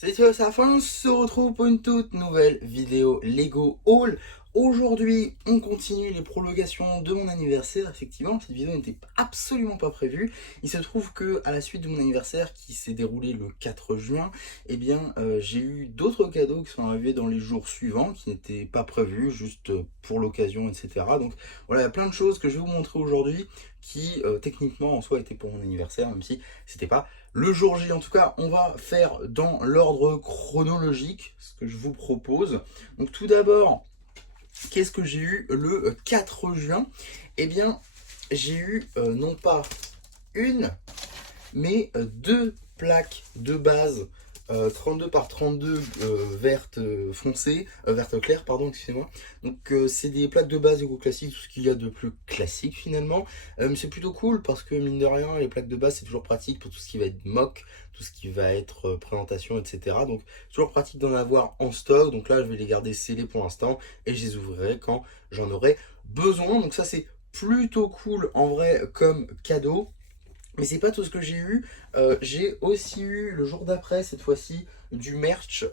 C'est sûr, ça fin, on se retrouve pour une toute nouvelle vidéo Lego Haul. Aujourd'hui, on continue les prolongations de mon anniversaire. Effectivement, cette vidéo n'était absolument pas prévue. Il se trouve que à la suite de mon anniversaire, qui s'est déroulé le 4 juin, eh bien, j'ai eu d'autres cadeaux qui sont arrivés dans les jours suivants, qui n'étaient pas prévus, juste pour l'occasion, etc. Donc voilà, il y a plein de choses que je vais vous montrer aujourd'hui qui, techniquement, en soi, étaient pour mon anniversaire, même si c'était pas le jour J. En tout cas, on va faire dans l'ordre chronologique ce que je vous propose. Donc tout d'abord, qu'est-ce que j'ai eu le 4 juin? Eh bien, j'ai eu non pas une, mais deux plaques de base 32 par 32 verte foncée, verte claire, pardon, excusez-moi. Donc c'est des plaques de base Lego classique, tout ce qu'il y a de plus classique finalement. Mais c'est plutôt cool parce que mine de rien, les plaques de base c'est toujours pratique pour tout ce qui va être mock, tout ce qui va être présentation, etc. Donc c'est toujours pratique d'en avoir en stock. Donc là je vais les garder scellés pour l'instant et je les ouvrirai quand j'en aurai besoin. Donc ça c'est plutôt cool en vrai comme cadeau. Mais c'est pas tout ce que j'ai eu. J'ai aussi eu le jour d'après, cette fois-ci, du merch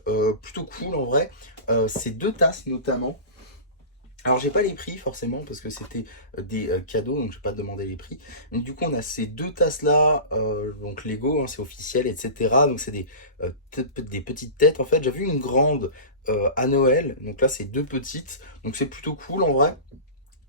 plutôt cool en vrai. C'est deux tasses notamment. Alors j'ai pas les prix forcément parce que c'était des cadeaux, donc je vais pas demander les prix. Donc du coup on a ces deux tasses là, donc Lego, hein, c'est officiel, etc. Donc c'est des petites têtes. En fait j'avais vu une grande à Noël, donc là c'est deux petites. Donc c'est plutôt cool en vrai.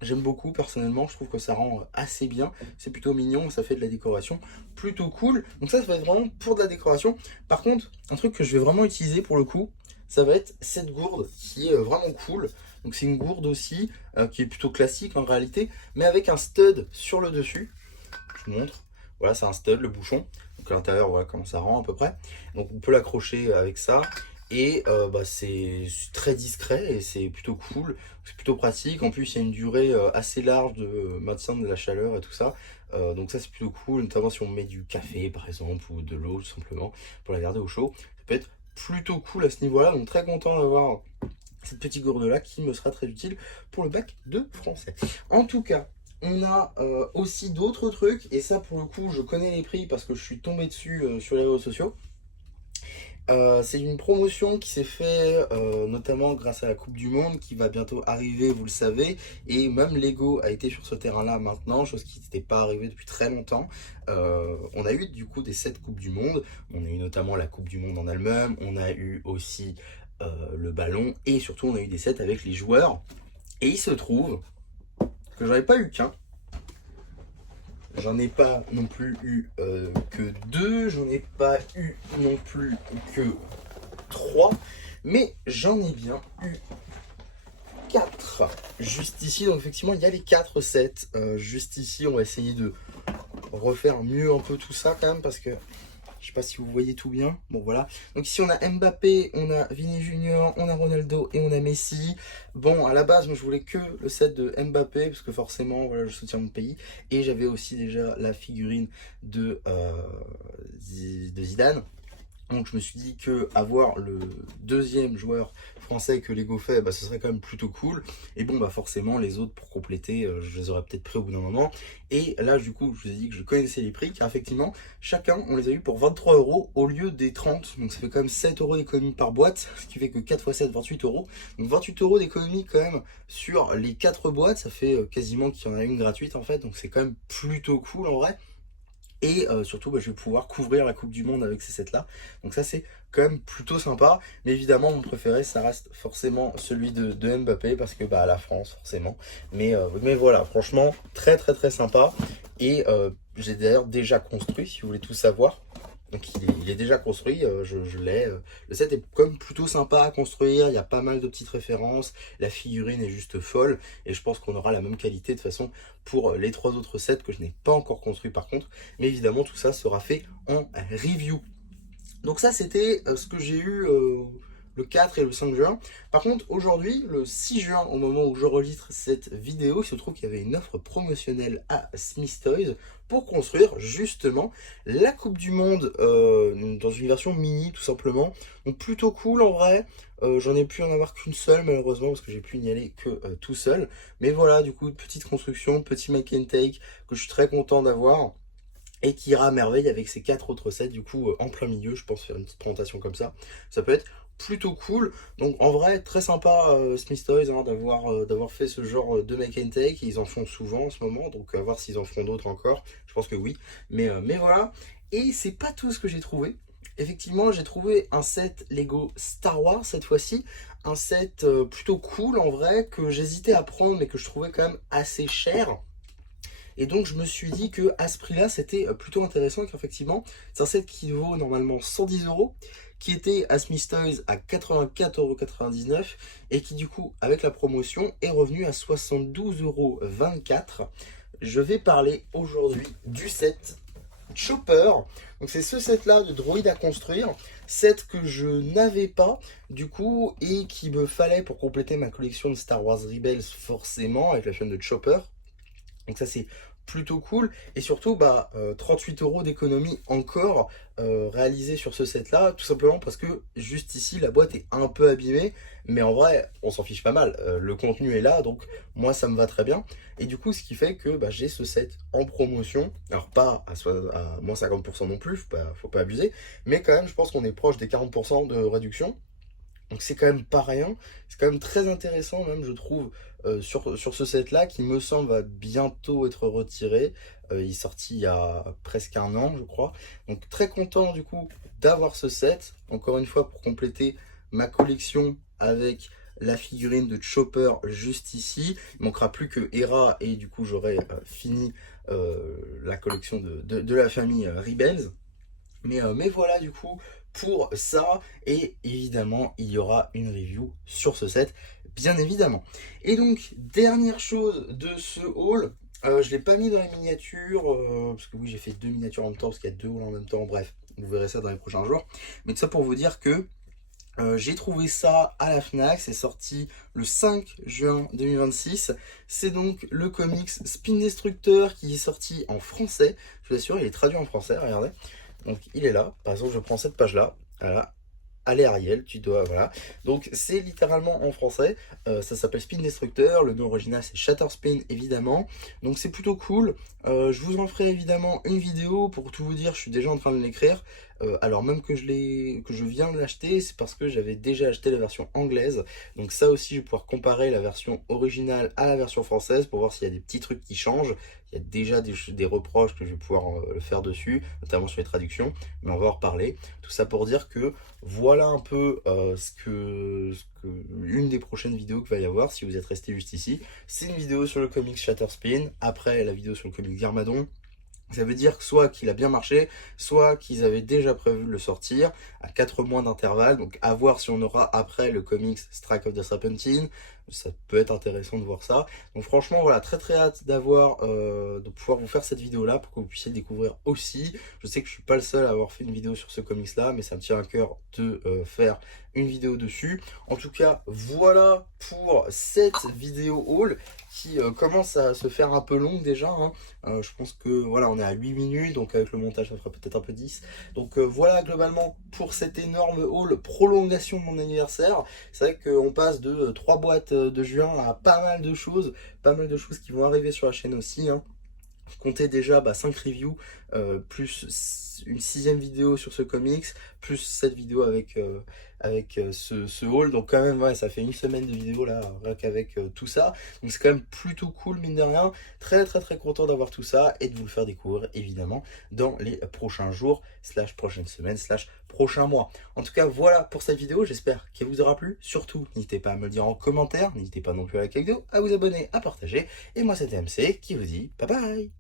J'aime beaucoup personnellement, je trouve que ça rend assez bien, c'est plutôt mignon, ça fait de la décoration plutôt cool. Donc ça va être vraiment pour de la décoration. Par contre, un truc que je vais vraiment utiliser pour le coup, ça va être cette gourde qui est vraiment cool. Donc c'est une gourde aussi qui est plutôt classique en réalité, mais avec un stud sur le dessus. Je vous montre. Voilà, c'est un stud, le bouchon. Donc à l'intérieur, voilà comment ça rend à peu près. Donc on peut l'accrocher avec ça. Et c'est très discret et c'est plutôt cool, c'est plutôt pratique. En plus, il y a une durée assez large de maintien de la chaleur et tout ça. Donc ça, c'est plutôt cool, notamment si on met du café par exemple ou de l'eau tout simplement pour la garder au chaud. Ça peut être plutôt cool à ce niveau-là. Donc très content d'avoir cette petite gourde-là qui me sera très utile pour le bac de français. En tout cas, on a aussi d'autres trucs et ça pour le coup, je connais les prix parce que je suis tombé dessus sur les réseaux sociaux. C'est une promotion qui s'est fait notamment grâce à la Coupe du Monde qui va bientôt arriver, vous le savez, et même Lego a été sur ce terrain-là maintenant, chose qui n'était pas arrivée depuis très longtemps. On a eu du coup des 7 Coupes du Monde, on a eu notamment la Coupe du Monde en elle-même, on a eu aussi le ballon, et surtout on a eu des sets avec les joueurs. Et il se trouve que j'en ai pas eu qu'un. J'en ai pas non plus eu que deux, j'en ai pas eu non plus que 3, mais j'en ai bien eu 4 juste ici. Donc effectivement il y a les 4 sets juste ici. On va essayer de refaire mieux un peu tout ça quand même parce que je sais pas si vous voyez tout bien. Bon voilà. Donc ici on a Mbappé, on a Vini Junior, on a Ronaldo et on a Messi. Bon à la base moi je voulais que le set de Mbappé parce que forcément voilà je soutiens mon pays. Et j'avais aussi déjà la figurine de Zidane. Donc je me suis dit que avoir le deuxième joueur français que Lego fait, ce serait quand même plutôt cool. Et bon forcément les autres pour compléter, je les aurais peut-être pris au bout d'un moment. Et là du coup je vous ai dit que je connaissais les prix car effectivement chacun on les a eu pour 23 € au lieu des 30. Donc ça fait quand même 7 € d'économie par boîte, ce qui fait que 4 x 7, 28 €. Donc 28 € d'économie quand même sur les 4 boîtes, ça fait quasiment qu'il y en a une gratuite en fait. Donc c'est quand même plutôt cool en vrai. Et surtout, je vais pouvoir couvrir la Coupe du Monde avec ces sets-là. Donc ça, c'est quand même plutôt sympa. Mais évidemment, mon préféré, ça reste forcément celui de Mbappé, parce que la France, forcément. Mais voilà, franchement, très très très sympa. Et j'ai d'ailleurs déjà construit, si vous voulez tout savoir. Donc il est déjà construit, je l'ai. Le set est quand même plutôt sympa à construire, il y a pas mal de petites références, la figurine est juste folle, et je pense qu'on aura la même qualité de toute façon pour les 3 autres sets que je n'ai pas encore construit par contre. Mais évidemment tout ça sera fait en review. Donc ça c'était ce que j'ai eu le 4 et le 5 juin. Par contre aujourd'hui, le 6 juin, au moment où je registre cette vidéo, il se trouve qu'il y avait une offre promotionnelle à Smith Toys pour construire justement la Coupe du Monde dans une version mini tout simplement. Donc plutôt cool en vrai. J'en ai pu en avoir qu'une seule malheureusement parce que j'ai pu n'y aller que tout seul. Mais voilà, du coup, petite construction, petit make and take que je suis très content d'avoir. et qui ira à merveille avec ces 4 autres sets, du coup, en plein milieu. Je pense faire une petite présentation comme ça peut être plutôt cool. Donc en vrai, très sympa Smith Toys hein, d'avoir fait ce genre de make and take. Ils en font souvent en ce moment, donc à voir s'ils en feront d'autres encore. Je pense que oui, mais voilà. Et c'est pas tout ce que j'ai trouvé. Effectivement, j'ai trouvé un set Lego Star Wars cette fois-ci. Un set plutôt cool en vrai, que j'hésitais à prendre, mais que je trouvais quand même assez cher. Et donc je me suis dit que à ce prix-là, c'était plutôt intéressant, qu'effectivement, c'est un set qui vaut normalement 110 €, qui était à Smith Toys à 84,99 € et qui du coup, avec la promotion, est revenu à 72,24 €. Je vais parler aujourd'hui du set Chopper. Donc c'est ce set là de droïdes à construire, set que je n'avais pas du coup et qui me fallait pour compléter ma collection de Star Wars Rebels forcément avec la chaîne de Chopper. Donc ça c'est plutôt cool et surtout 38 € d'économie encore réalisée sur ce set là, tout simplement parce que juste ici la boîte est un peu abîmée, mais en vrai on s'en fiche pas mal. Le contenu est là, donc moi ça me va très bien. Et du coup ce qui fait que j'ai ce set en promotion, alors pas à moins 50% non plus, faut pas abuser, mais quand même je pense qu'on est proche des 40% de réduction. Donc c'est quand même pas rien, c'est quand même très intéressant même je trouve sur ce set là qui me semble va bientôt être retiré. Il est sorti il y a presque un an je crois. Donc très content du coup d'avoir ce set, encore une fois pour compléter ma collection avec la figurine de Chopper juste ici. Il manquera plus que Hera et du coup j'aurai fini la collection de la famille Rebels. Mais voilà du coup pour ça, et évidemment il y aura une review sur ce set, bien évidemment. Et donc dernière chose de ce haul, je l'ai pas mis dans les miniatures, parce que oui j'ai fait 2 miniatures en même temps, parce qu'il y a 2 hauls en même temps, bref, vous verrez ça dans les prochains jours. Mais tout ça pour vous dire que j'ai trouvé ça à la Fnac, c'est sorti le 5 juin 2026. C'est donc le comics Spin Destructor qui est sorti en français. Je vous assure, il est traduit en français, regardez. Donc il est là, par exemple je prends cette page là, voilà. Allez Ariel, tu dois, voilà. Donc c'est littéralement en français, ça s'appelle Spin Destructor, le nom original c'est Shatter Spin évidemment. Donc c'est plutôt cool, je vous en ferai évidemment une vidéo, pour tout vous dire je suis déjà en train de l'écrire. Alors même que je viens de l'acheter, c'est parce que j'avais déjà acheté la version anglaise. Donc ça aussi je vais pouvoir comparer la version originale à la version française pour voir s'il y a des petits trucs qui changent. Il y a déjà des reproches que je vais pouvoir faire dessus, notamment sur les traductions, mais on va en reparler. Tout ça pour dire que voilà un peu une des prochaines vidéos qu'il va y avoir si vous êtes resté juste ici. C'est une vidéo sur le comics Shatter Spin, après la vidéo sur le comics Garmadon. Ça veut dire que soit qu'il a bien marché, soit qu'ils avaient déjà prévu de le sortir à 4 mois d'intervalle. Donc à voir si on aura après le comics Strike of the Serpentine. Ça peut être intéressant de voir ça. Donc franchement voilà, très très hâte de pouvoir vous faire cette vidéo là pour que vous puissiez découvrir aussi. Je sais que je suis pas le seul à avoir fait une vidéo sur ce comics là, mais ça me tient à cœur de faire une vidéo dessus. En tout cas voilà pour cette vidéo haul qui commence à se faire un peu longue déjà, hein. Je pense que voilà, on est à 8 minutes, donc avec le montage ça fera peut-être un peu 10. Donc voilà globalement pour cet énorme haul prolongation de mon anniversaire. C'est vrai qu'on passe de 3 boîtes de juin à pas mal de choses qui vont arriver sur la chaîne aussi, hein. Comptez déjà 5 reviews, plus une 6e vidéo sur ce comics, plus cette vidéo avec ce haul. Donc quand même, ouais, ça fait une semaine de vidéo là, rien qu'avec tout ça. Donc c'est quand même plutôt cool, mine de rien. Très très très content d'avoir tout ça et de vous le faire découvrir, évidemment, dans les prochains jours, slash prochaines semaines, slash prochains mois. En tout cas, voilà pour cette vidéo. J'espère qu'elle vous aura plu. Surtout, n'hésitez pas à me le dire en commentaire. N'hésitez pas non plus à liker la vidéo, à vous abonner, à partager. Et moi, c'était MC qui vous dit bye bye.